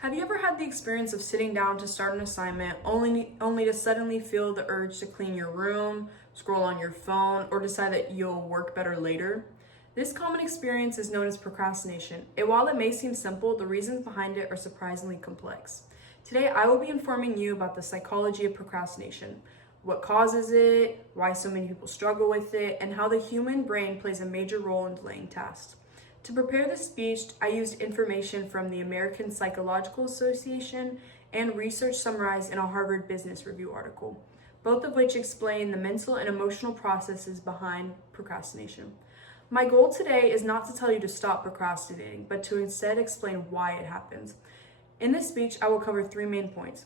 Have you ever had the experience of sitting down to start an assignment only to suddenly feel the urge to clean your room, scroll on your phone, or decide that you'll work better later? This common experience is known as procrastination, and while it may seem simple, the reasons behind it are surprisingly complex. Today, I will be informing you about the psychology of procrastination, what causes it, why so many people struggle with it, and how the human brain plays a major role in delaying tasks. To prepare this speech, I used information from the American Psychological Association and research summarized in a Harvard Business Review article, both of which explain the mental and emotional processes behind procrastination. My goal today is not to tell you to stop procrastinating, but to instead explain why it happens. In this speech, I will cover 3 main points.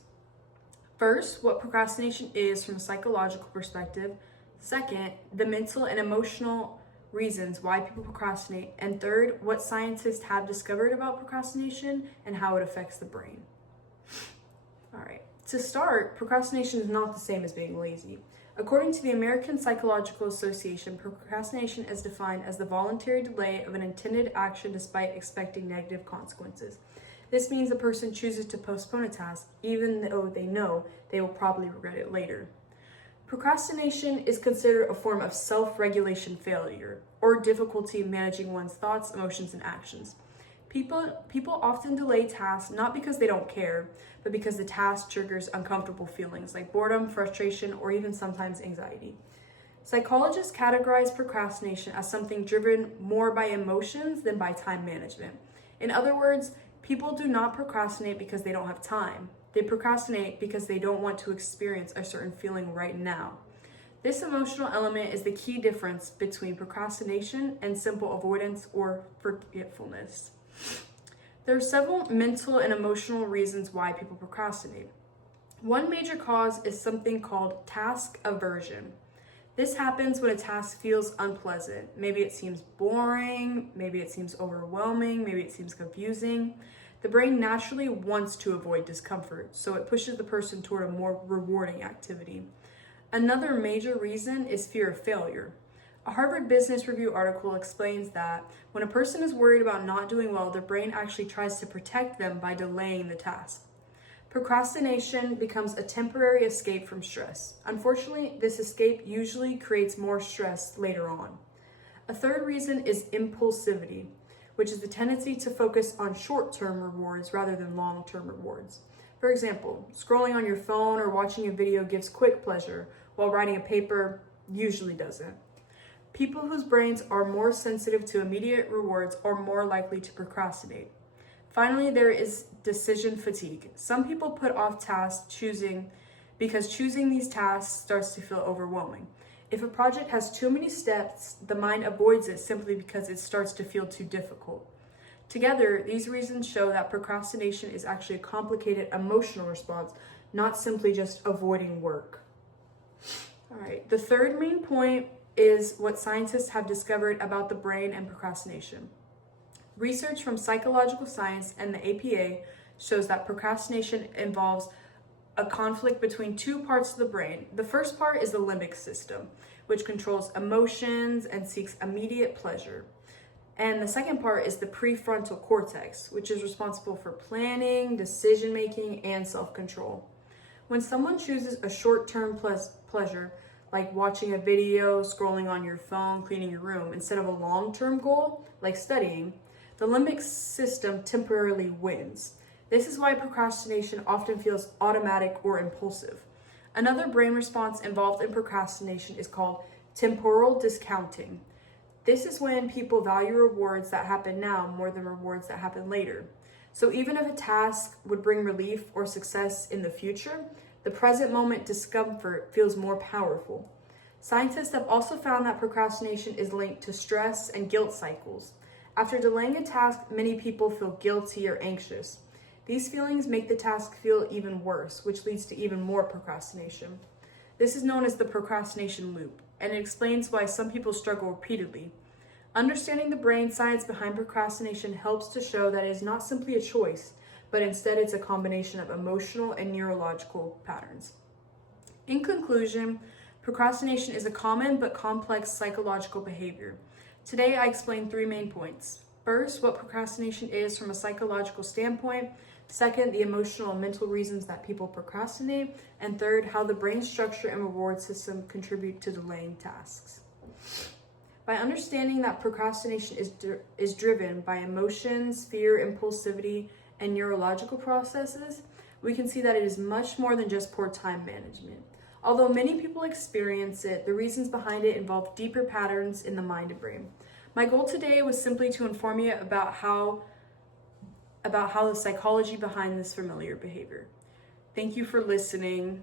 First, what procrastination is from a psychological perspective. Second, the mental and emotional reasons why people procrastinate. And third, what scientists have discovered about procrastination and how it affects the brain. All right, to start, procrastination is not the same as being lazy. According to the American Psychological Association, procrastination is defined as the voluntary delay of an intended action despite expecting negative consequences. This means a person chooses to postpone a task even though they know they will probably regret it later. Procrastination is considered a form of self-regulation failure or difficulty managing one's thoughts, emotions, and actions. People often delay tasks not because they don't care, but because the task triggers uncomfortable feelings like boredom, frustration, or even sometimes anxiety. Psychologists categorize procrastination as something driven more by emotions than by time management. In other words, people do not procrastinate because they don't have time. They procrastinate because they don't want to experience a certain feeling right now. This emotional element is the key difference between procrastination and simple avoidance or forgetfulness. There are several mental and emotional reasons why people procrastinate. One major cause is something called task aversion. This happens when a task feels unpleasant. Maybe it seems boring, maybe it seems overwhelming, maybe it seems confusing. The brain naturally wants to avoid discomfort, so it pushes the person toward a more rewarding activity. Another major reason is fear of failure. A Harvard Business Review article explains that when a person is worried about not doing well, their brain actually tries to protect them by delaying the task. Procrastination becomes a temporary escape from stress. Unfortunately, this escape usually creates more stress later on. A third reason is impulsivity, which is the tendency to focus on short-term rewards rather than long-term rewards. For example, scrolling on your phone or watching a video gives quick pleasure, while writing a paper usually doesn't. People whose brains are more sensitive to immediate rewards are more likely to procrastinate. Finally, there is decision fatigue. Some people put off tasks because choosing these tasks starts to feel overwhelming. If a project has too many steps, the mind avoids it simply because it starts to feel too difficult. Together, these reasons show that procrastination is actually a complicated emotional response, not simply just avoiding work. All right, the third main point is what scientists have discovered about the brain and procrastination. Research from psychological science and the APA shows that procrastination involves a conflict between 2 parts of the brain. The first part is the limbic system, which controls emotions and seeks immediate pleasure. And the second part is the prefrontal cortex, which is responsible for planning, decision-making, and self-control. When someone chooses a short-term pleasure, like watching a video, scrolling on your phone, cleaning your room, instead of a long-term goal, like studying, the limbic system temporarily wins. This is why procrastination often feels automatic or impulsive. Another brain response involved in procrastination is called temporal discounting. This is when people value rewards that happen now more than rewards that happen later. So even if a task would bring relief or success in the future, the present moment discomfort feels more powerful. Scientists have also found that procrastination is linked to stress and guilt cycles. After delaying a task, many people feel guilty or anxious. These feelings make the task feel even worse, which leads to even more procrastination. This is known as the procrastination loop, and it explains why some people struggle repeatedly. Understanding the brain science behind procrastination helps to show that it is not simply a choice, but instead it's a combination of emotional and neurological patterns. In conclusion, procrastination is a common but complex psychological behavior. Today I explained 3 main points. First, what procrastination is from a psychological standpoint. Second, the emotional and mental reasons that people procrastinate. And third, how the brain structure and reward system contribute to delaying tasks. By understanding that procrastination is driven by emotions, fear, impulsivity, and neurological processes, we can see that it is much more than just poor time management. Although many people experience it, the reasons behind it involve deeper patterns in the mind and brain. My goal today was simply to inform you about how the psychology behind this familiar behavior. Thank you for listening.